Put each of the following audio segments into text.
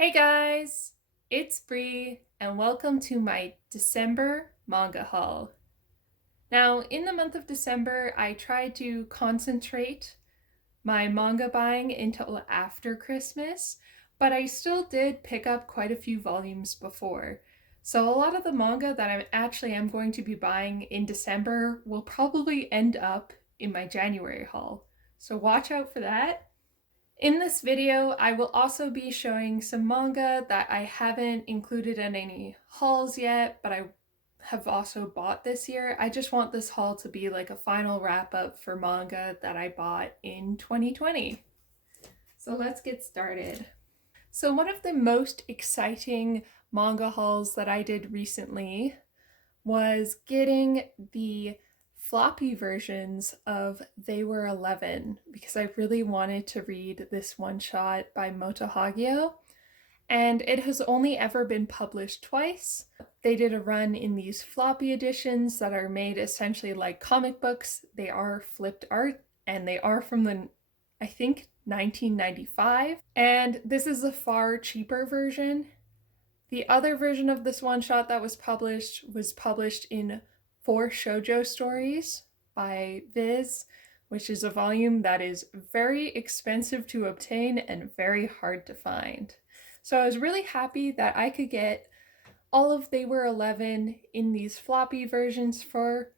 Hey guys, it's Bree and welcome to my December manga haul. Now, in the month of December, I tried to concentrate my manga buying until after Christmas, but I still did pick up quite a few volumes before. So a lot of the manga that I am going to be buying in December will probably end up in my January haul. So watch out for that. In this video, I will also be showing some manga that I haven't included in any hauls yet, but I have also bought this year. I just want this haul to be like a final wrap up for manga that I bought in 2020. So let's get started. So one of the most exciting manga hauls that I did recently was getting the floppy versions of They Were 11 because I really wanted to read this one shot by Moto Hagio, and it has only ever been published twice. They did a run in these floppy editions that are made essentially like comic books. They are flipped art and they are from I think, 1995. And this is a far cheaper version. The other version of this one shot that was published in Four Shoujo Stories by Viz, which is a volume that is very expensive to obtain and very hard to find. So I was really happy that I could get all of They Were 11 in these floppy versions for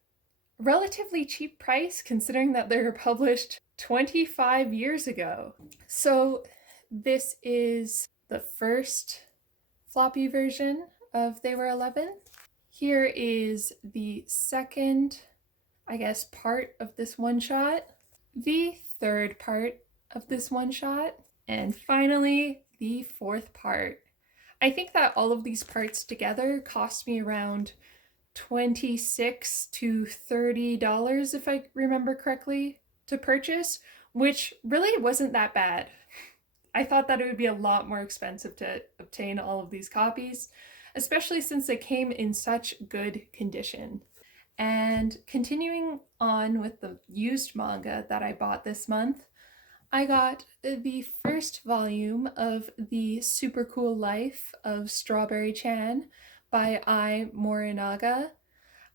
a relatively cheap price considering that they were published 25 years ago. So this is the first floppy version of They Were 11. Here is the second, I guess, part of this one shot, the third part of this one shot, and finally the fourth part. I think that all of these parts together cost me around $26 to $30 if I remember correctly to purchase, which really wasn't that bad. I thought that it would be a lot more expensive to obtain all of these copies, especially since they came in such good condition. And continuing on with the used manga that I bought this month, I got the first volume of The Super Cool Life of Strawberry Chan by Ai Morinaga.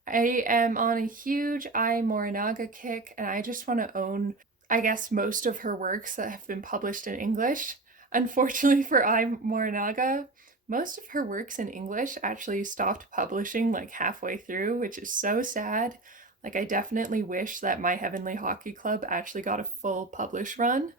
I am on a huge Ai Morinaga kick, and I just want to own, I guess, most of her works that have been published in English. Unfortunately for Ai Morinaga, most of her works in English actually stopped publishing like halfway through, which is so sad. Like, I definitely wish that My Heavenly Hockey Club actually got a full publish run.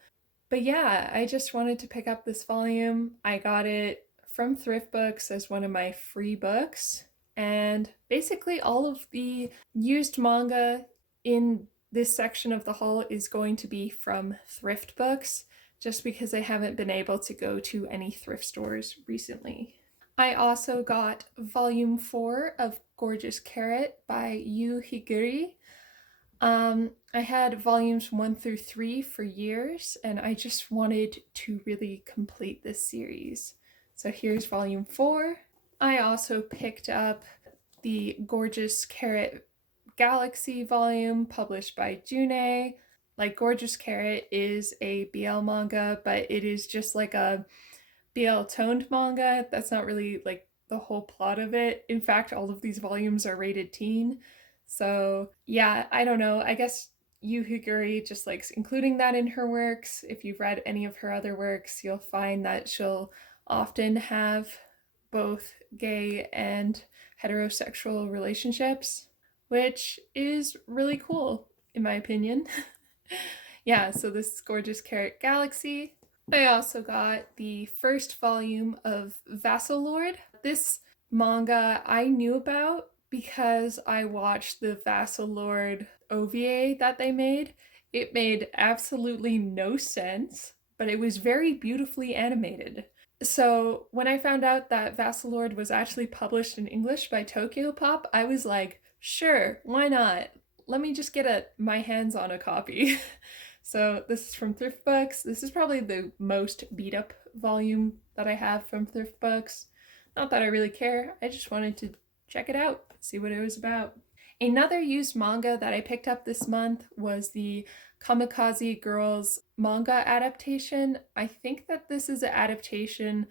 But yeah, I just wanted to pick up this volume. I got it from Thrift Books as one of my free books. And basically, all of the used manga in this section of the haul is going to be from Thrift Books, just because I haven't been able to go to any thrift stores recently. I also got volume 4 of Gorgeous Carrot by Yu Higuri. I had volumes 1 through 3 for years, and I just wanted to really complete this series. So here's volume 4. I also picked up the Gorgeous Carrot Galaxy volume published by June. Like, Gorgeous Carrot is a BL manga, but it is just like a BL toned manga. That's not really like the whole plot of it. In fact, all of these volumes are rated teen. So yeah, I don't know. I guess Yu Higuri just likes including that in her works. If you've read any of her other works, you'll find that she'll often have both gay and heterosexual relationships, which is really cool, in my opinion. Yeah, so this is Gorgeous Carrot Galaxy. I also got the first volume of Vassalord. This manga I knew about because I watched the Vassalord OVA that they made. It made absolutely no sense, but it was very beautifully animated. So when I found out that Vassalord was actually published in English by Tokyo Pop, I was like, sure, why not? Let me just get my hands on a copy. So this is from Thrift Books. This is probably the most beat up volume that I have from Thrift Books. Not that I really care, I just wanted to check it out, see what it was about. Another used manga that I picked up this month was the Kamikaze Girls manga adaptation. I think that this is an adaptation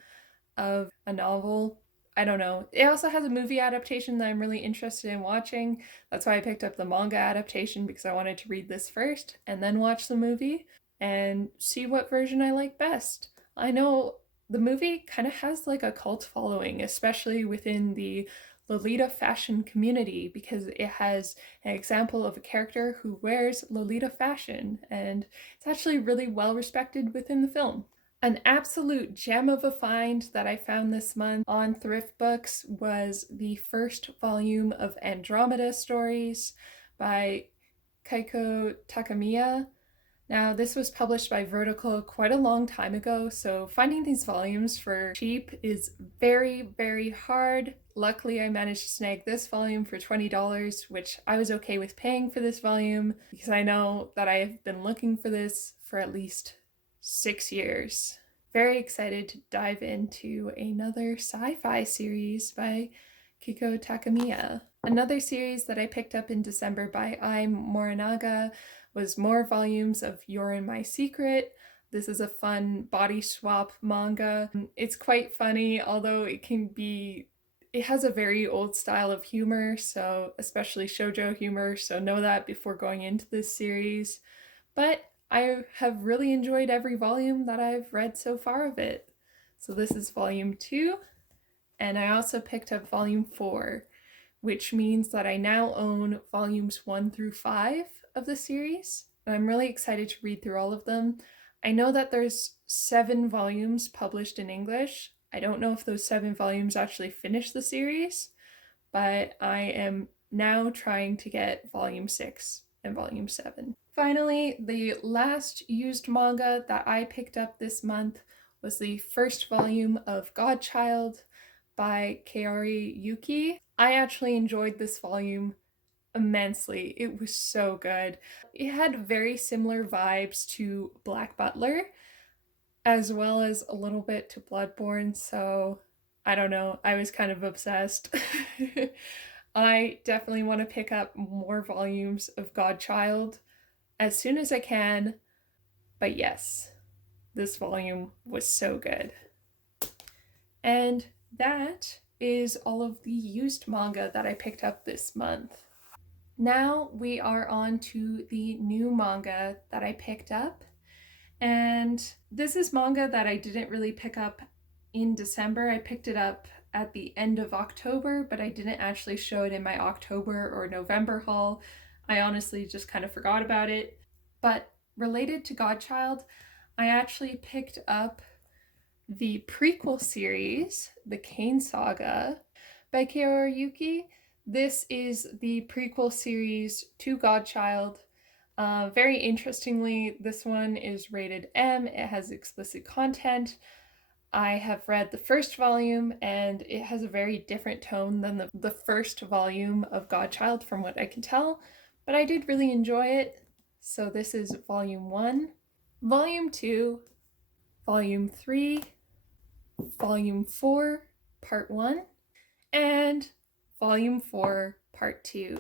of a novel. I don't know. It also has a movie adaptation that I'm really interested in watching. That's why I picked up the manga adaptation, because I wanted to read this first and then watch the movie and see what version I like best. I know the movie kind of has like a cult following, especially within the Lolita fashion community, because it has an example of a character who wears Lolita fashion, and it's actually really well respected within the film. An absolute gem of a find that I found this month on Thrift Books was the first volume of Andromeda Stories by Kaiko Takamiya. Now, this was published by Vertical quite a long time ago, so finding these volumes for cheap is very, very hard. Luckily, I managed to snag this volume for $20, which I was okay with paying for this volume, because I know that I have been looking for this for at least 6 years. Very excited to dive into another sci-fi series by Kiko Takamiya. Another series that I picked up in December by Ai Morinaga was more volumes of You're in My Secret. This is a fun body swap manga. It's quite funny, although it has a very old style of humor, so especially shoujo humor, so know that before going into this series. But I have really enjoyed every volume that I've read so far of it. So this is volume 2, and I also picked up volume 4, which means that I now own volumes 1 through 5 of the series. And I'm really excited to read through all of them. I know that there's 7 volumes published in English. I don't know if those 7 volumes actually finish the series, but I am now trying to get volume 6 and volume 7. Finally, the last used manga that I picked up this month was the first volume of Godchild by Kaori Yuki. I actually enjoyed this volume immensely. It was so good. It had very similar vibes to Black Butler, as well as a little bit to Bloodborne, so I don't know, I was kind of obsessed. I definitely want to pick up more volumes of Godchild as soon as I can, but yes, this volume was so good. And that is all of the used manga that I picked up this month. Now we are on to the new manga that I picked up. And this is manga that I didn't really pick up in December. I picked it up at the end of October, but I didn't actually show it in my October or November haul. I honestly just kind of forgot about it. But related to Godchild, I actually picked up the prequel series, the Cane Saga, by Kaori Yuki. This is the prequel series to Godchild. Very interestingly, this one is rated M. It has explicit content. I have read the first volume, and it has a very different tone than the first volume of Godchild, from what I can tell, but I did really enjoy it. So this is volume 1, volume 2, volume 3, volume 4, part 1, and volume 4, part 2.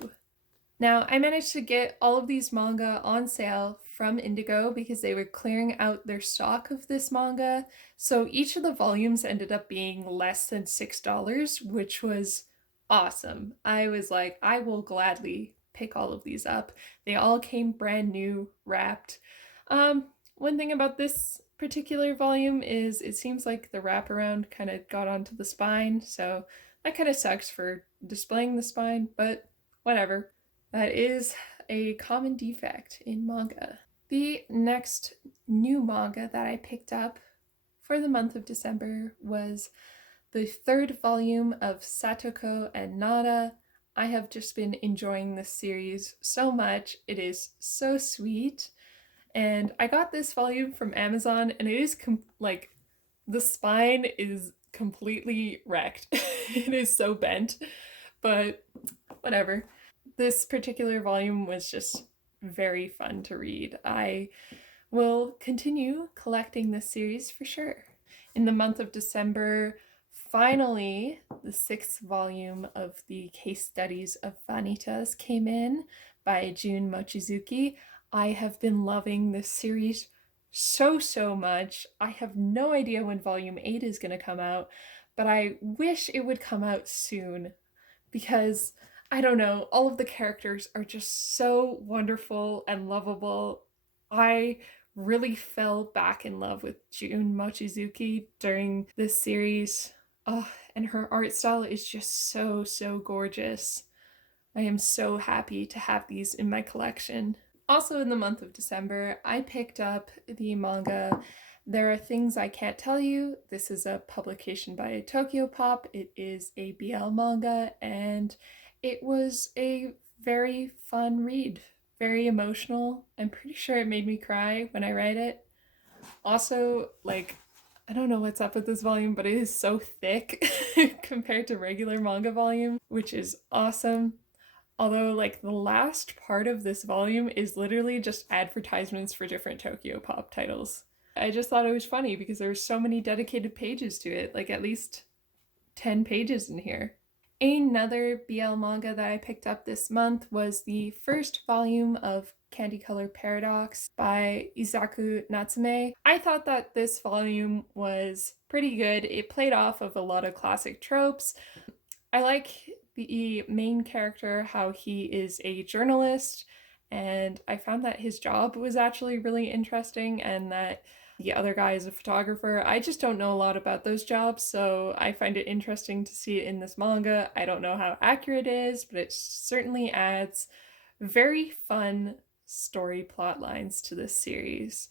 Now, I managed to get all of these manga on sale from Indigo because they were clearing out their stock of this manga. So each of the volumes ended up being less than $6, which was awesome. I was like, I will gladly pick all of these up. They all came brand new, wrapped. One thing about this particular volume is it seems like the wraparound kind of got onto the spine, so that kind of sucks for displaying the spine, but whatever. That is a common defect in manga. The next new manga that I picked up for the month of December was the 3rd volume of Satoko Nade. I have just been enjoying this series so much. It is so sweet. And I got this volume from Amazon, and it is like the spine is completely wrecked. It is so bent, but whatever. This particular volume was just very fun to read. I will continue collecting this series for sure. In the month of December, finally, the 6th volume of the Case Studies of Fanitas came in by Jun Mochizuki. I have been loving this series so much. I have no idea when volume 8 is going to come out, but I wish it would come out soon because I don't know, all of the characters are just so wonderful and lovable. I really fell back in love with Jun Mochizuki during this series. Oh, and her art style is just so gorgeous. I am so happy to have these in my collection. Also, in the month of December, I picked up the manga There Are Things I Can't Tell You. This is a publication by Tokyo Pop. It is a BL manga, and it was a very fun read. Very emotional. I'm pretty sure it made me cry when I read it. Also, like, I don't know what's up with this volume, but it is so thick compared to regular manga volume, which is awesome. Although, like, the last part of this volume is literally just advertisements for different Tokyo Pop titles. I just thought it was funny because there's so many dedicated pages to it, like at least 10 pages in here. Another BL manga that I picked up this month was the first volume of Candy Color Paradox by Izaku Natsume. I thought that this volume was pretty good. It played off of a lot of classic tropes. I like the main character, how he is a journalist, and I found that his job was actually really interesting and that the other guy is a photographer. I just don't know a lot about those jobs, so I find it interesting to see it in this manga. I don't know how accurate it is, but it certainly adds very fun story plot lines to this series.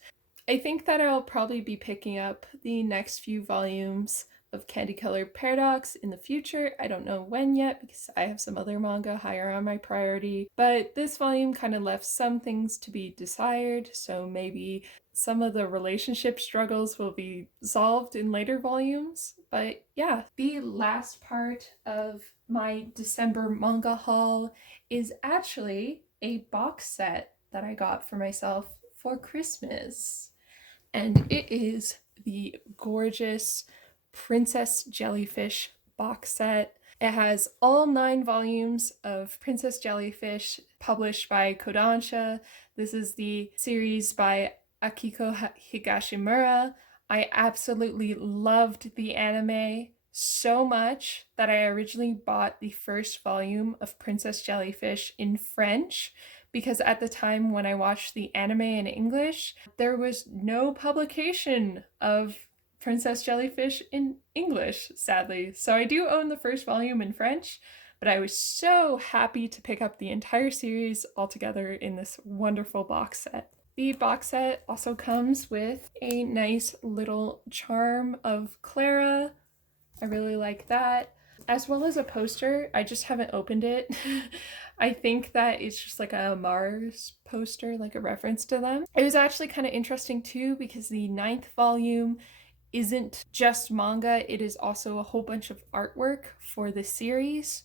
I think that I'll probably be picking up the next few volumes of Candy Color Paradox in the future. I don't know when yet because I have some other manga higher on my priority, but this volume kind of left some things to be desired, so maybe some of the relationship struggles will be solved in later volumes. But yeah, the last part of my December manga haul is actually a box set that I got for myself for Christmas. And it is the gorgeous Princess Jellyfish box set. It has all 9 volumes of Princess Jellyfish published by Kodansha. This is the series by Akiko Higashimura. I absolutely loved the anime so much that I originally bought the first volume of Princess Jellyfish in French because at the time when I watched the anime in English, there was no publication of Princess Jellyfish in English, sadly. So I do own the first volume in French, but I was so happy to pick up the entire series all together in this wonderful box set. The box set also comes with a nice little charm of Clara. I really like that. As well as a poster. I just haven't opened it. I think that it's just like a Mars poster, like a reference to them. It was actually kind of interesting too because the 9th volume isn't just manga, it is also a whole bunch of artwork for the series.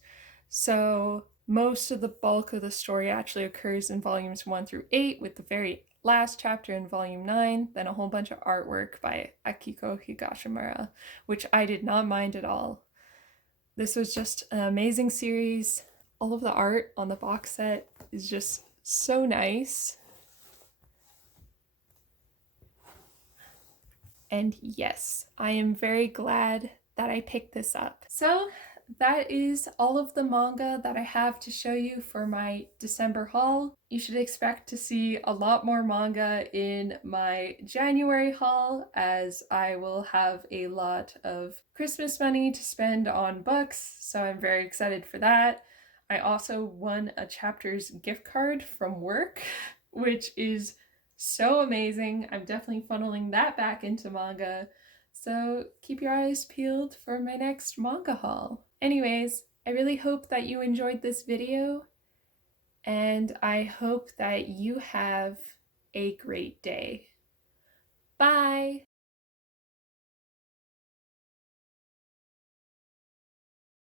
So most of the bulk of the story actually occurs in volumes 1 through 8, with the very last chapter in volume 9, then a whole bunch of artwork by Akiko Higashimura, which I did not mind at all. This was just an amazing series. All of the art on the box set is just so nice. And yes, I am very glad that I picked this up. So that is all of the manga that I have to show you for my December haul. You should expect to see a lot more manga in my January haul, as I will have a lot of Christmas money to spend on books, so I'm very excited for that. I also won a Chapters gift card from work, which is so amazing. I'm definitely funneling that back into manga. So keep your eyes peeled for my next manga haul. Anyways, I really hope that you enjoyed this video, and I hope that you have a great day. Bye!